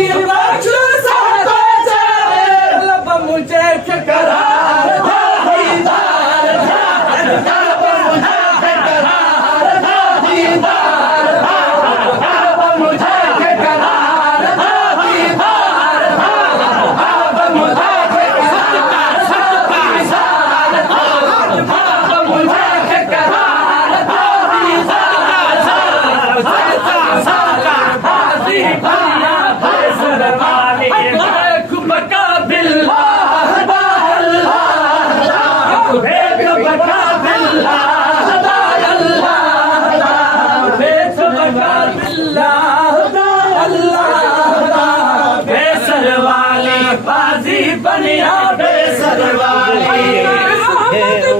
बख्श साहबाचा लब मुझे करार था दीदार था लब मुझे करार था दीदार था लब मुझे करार था दीदार था लब मुझे करार था दीदार था लब मुझे करार था दीदार था बाजी बनिया फैसल वाली बका बिल्लाह अल्लाह बका बिल्लाह अल्लाह बका बिल्लाह अल्लाह फैसल वाली बाजी बनिया फैसल वाली